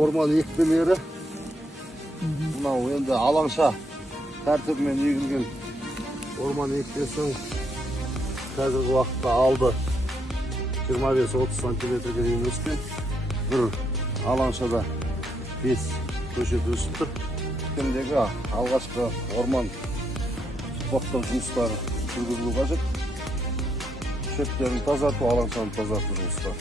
орман екпелері. Мынау енді алаңша тәртібімен егілген орман екпесін қазіргі уақытта алды 25-30 сантиметрге дейін өскен. Бір алаңшада 5 көшет өсіп тұр. Көктемдегі алғашқы орман баптау жұмыстары жүргізілу қажет. Шөптерін тазарту, алаңшаны тазарту жұмыстары.